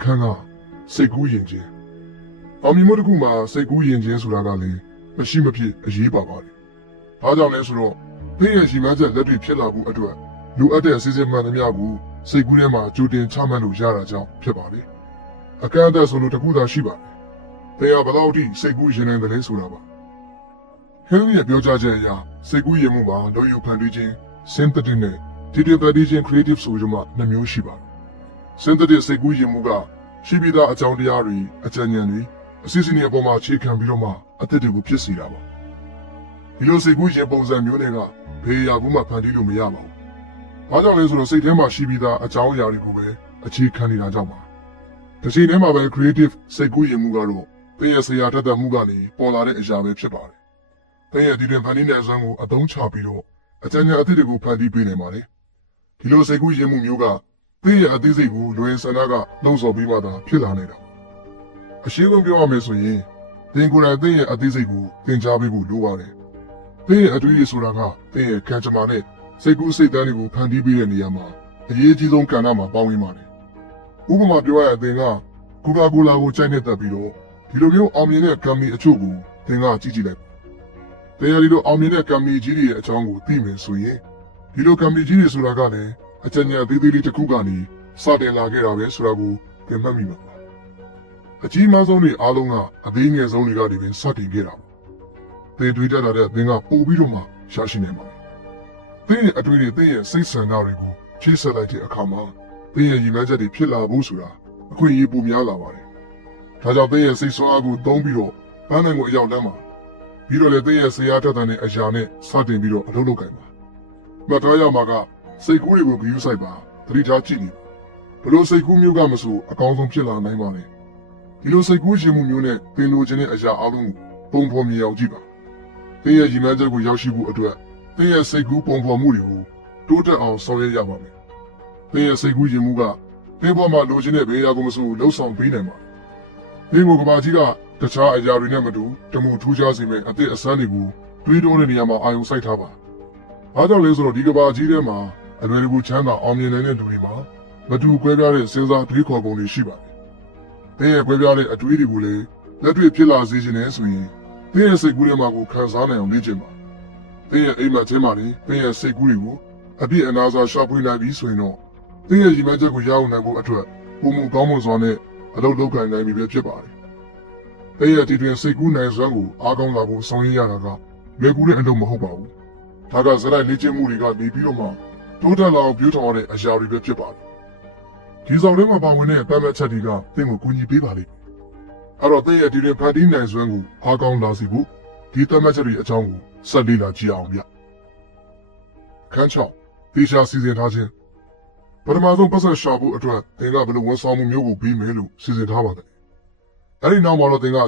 အခန်းကစိတ်ကူးယဉ်ခြင်းအောင်မြင်မှုတစ်ခုမှာစိတ်ကူးယဉ်ခြင်းဆိုတာကလည်းမရှိမဖြစ်အရေးပါပါတယ်။ဘာကြောင့်လဲဆိုတော့သင်ရဲ့ရည်မှန်းချက်လက်တွေ့ဖြစ်လာမှုအတွက်လိုအပ်တဲ့အစီအစဉ်မှန်သမျှကိုစိတ်ကူးထဲမှာကြိုတင်ချမှတ်လို့ရတာကြောင့်ဖြစ်ပါတယ်။အကန့်အသတ်ဆိုလို့တစ်ခုသာရှိပါတယ်။သင်ဟာဘယ်လောက်ထိစိတ်ကူးယဉ်နိုင်တယ်လဲဆိုတာပါ။ဟဲလ်ရဲ့ပြောကြားချက်အရစိတ်ကူးယဉ်မှုမှာလောယူဖန်တီးခြင်း synthetic နဲ့ digital creative ဆိုကြမှာနှစ်မျိုးရှိပါတယ်။ synthetic စိတ်ကူးယဉ်မှုကရှိပြီးသားအကြောင်းတရားတွေအကြံဉာဏ်တွေအစီအစဉ်တွေအပေါ်မှာအခြေခံပြီးတော့မှအသက်တွေကိုဖြစ်စေတာပါဒီလိုစိတ်ကူးယဉ်ပုံစံမျိုးတွေကဘယ်အရာမှဖန်တီးလို့မရပါဘူး။ဘာကြောင့်လဲဆိုတော့စိတ်ထဲမှာရှိပြီးသားအကြောင်းအရာတွေကိုပဲအခြေခံနေတာကြောင့်ပါ။ဒီချိန်ထဲမှာပဲ creative စိတ်ကူးယဉ်မှုကတော့သင်ရဲ့ဆရာထက်သန်မှုကနေပေါ်လာတဲ့အရာပဲဖြစ်ပါတယ်။သင်ရဲ့ဒီတွင်ဖန်တီးတဲ့အစွမ်းကိုအသုံးချပြီးတော့အကြံဉာဏ်အသစ်တွေကိုဖန်တီးပေးနိုင်ပါတယ်။ဒီလိုစိတ်ကူးယဉ်မှုမျိုးကသင်ရဲ့အသေးစိတ်ကိုလွယ်ဆန္ဒကလှုံ့ဆော်ပြီးမှသာဖြစ်လာနေတာ။အရှင်းဆုံးပြောရမယ်ဆိုရင်သင်ကိုယ်တိုင်သင်ရဲ့အသေးစိတ်ကိုသင်ကြားပေးဖို့လိုပါတယ်။သင်ရဲ့အတွေ့အကြုံဆိုတာကသင်ရဲ့ခံကြမှာနဲ့စိတ်ကူးစိတ်တမ်းတွေကိုဖန်တီးပေးတဲ့နေရာမှာအရေးကြီးဆုံးကဏ္ဍမှာပါဝင်ပါတယ်။ဥပမာပြောရရင်သင်ကကိုကာကိုလာကိုကြိုက်နေတတ်ပြီးတော့ဒီလိုမျိုးအောင်မြင်တဲ့ကမ္ဘာအချို့ကိုသင်ကကြည့်ကြည့်လိုက်။သင်ရဒီလိုအောင်မြင်တဲ့ကမ္ဘာကြီးတွေရဲ့အကြောင်းကိုသိမယ်ဆိုရင်ဒီလိုကမ္ဘာကြီးတွေဆိုတာကလည်းအကြံဉာဏ်သေးသေးလေးတစ်ခုကနေစတင်လာခဲ့တာပဲဆိုတာကိုသင်မှတ်မိပါလား။အကြီးမားဆုံးတွေအားလုံးကအသေးငယ်ဆုံးတွေကနေပဲစတင်ခဲ့တာပါ။သင်တွေးတတ်တာတဲ့သင်ကပို့ပြီးတော့မှရရှိနိုင်ပါတယ်။သင်ရဲ့အတွေ့အကြုံသင်ရဲ့စိတ်ဆန္ဒတွေကိုဖြည့်ဆည်းလိုက်တဲ့အခါမှာသင်ရဲ့ရည်မှန်းချက်တွေဖြစ်လာဖို့ဆိုတာအခွင့်အရေးပိုများလာပါတယ်။ဒါကြောင့်သင်ရဲ့စိတ်ဆွမ်းအားကိုသုံးပြီးတော့ပန်းနိုင်ကိုအရောက်လမ်းမှာပြီးတော့လည်းသင်ရဲ့ဆရာထက်သန်တဲ့အရာနဲ့စတင်ပြီးတော့အလုပ်လုပ်ကြပါ။မှတ်သားရမှာကစိတ်ကူးတွေကိုဂရုစိုက်ပါသတိထားကြည့်နေဘလို့စိတ်ကူးမျိုးကမဆိုအကောင်းဆုံးဖြစ်လာနိုင်ပါလေဒီလိုစိတ်ကူးခြင်းမှုမျိုးနဲ့သင်လိုချင်တဲ့အရာအလုံးပုံဖော်မြင်အောင်ကြည့်ပါသင်ရဲ့ရည်မှန်းချက်ကိုရောက်ရှိဖို့အတွက်သင်ရဲ့စိတ်ကူးပုံဖော်မှုတွေကိုတိုးတက်အောင်ဆောင်ရွက်ရပါမယ်သင်ရဲ့စိတ်ကူးခြင်းမှုကသင်ပေါ်မှာလိုချင်တဲ့ဘယ်အရာကိုမဆိုလှုပ်ဆောင်ပေးနိုင်ပါသင်ကိုကဘာကြီးကတခြားအရာတွေနဲ့မတူတမှုထူးခြားစေမယ့်အသည့်အစမ်းတွေကိုတွေးတောတဲ့နေရာမှာအာရုံစိုက်ထားပါအားကြောင့်လဲဆိုတော့ဒီကဘာကြီးထဲမှာအလွယ်တကူချမ်းသာအောင်မြင်နိုင်တဲ့လူတွေမှာမတူကွဲပြားတဲ့စဉ်းစားတွေးခေါ်ပုံတွေရှိပါတယ်။သင်ရဲ့ကွဲပြားတဲ့အတွေးတွေကိုလည်းလက်တွေ့ဖြစ်လာစေခြင်းနဲ့ဆိုရင်သင်ရဲ့စိတ်ကူးထဲမှာကိုခံစားနိုင်အောင်လေ့ကျင့်ပါ။သင်ရဲ့အိမ်မက်ထဲမှာလည်းသင်ရဲ့စိတ်ကူးတွေကိုအပြည့်အနာစားရှာဖွေနိုင်ပြီးဆိုရင်တော့သင်ရဲ့ရည်မှန်းချက်ကိုရအောင်နိုင်ဖို့အတွက်ပုံမှုကောင်းမွန်စွာနဲ့အလုပ်လုပ်ကိုင်နိုင်ပြီပဲဖြစ်ပါတယ်။သင်ရဲ့ဒီတွင်စိတ်ကူးနိုင်စွမ်းကိုအားကောင်းလာဖို့ဆောင်ရွက်ရတာကလွယ်ကူတဲ့အလုပ်မဟုတ်ပါဘူး။ဒါကစရိုက်လေ့ကျင့်မှုတွေကနေပြီးတော့မှတိုးတက်လာအောင်ပြုထောင်ရတဲ့အရာတွေပဲဖြစ်ပါတယ်။ဒီဆောင်ထဲမှာပါဝင်တဲ့ပတ်သက်ချက်တွေကသင်ကိုကူညီပေးပါလိမ့်မယ်။အဲ့တော့သင်ရဲ့ဒီတွင်ဖန်တီးနိုင်စွမ်းကိုအားကောင်းလာစေဖို့ဒီပတ်သက်ချက်တွေအကြောင်းကိုဆက်လေ့လာကြည့်အောင်ဗျ။ခန်း6သေချာစီစဉ်ထားခြင်းပထမဆုံးပတ်သက်ရှာဖို့အတွက်သင်ကဘယ်လိုဝန်ဆောင်မှုမျိုးကိုပေးမယ်လို့စီစဉ်ထားပါတယ်။အဲ့ဒီနောက်မှာတော့သင်က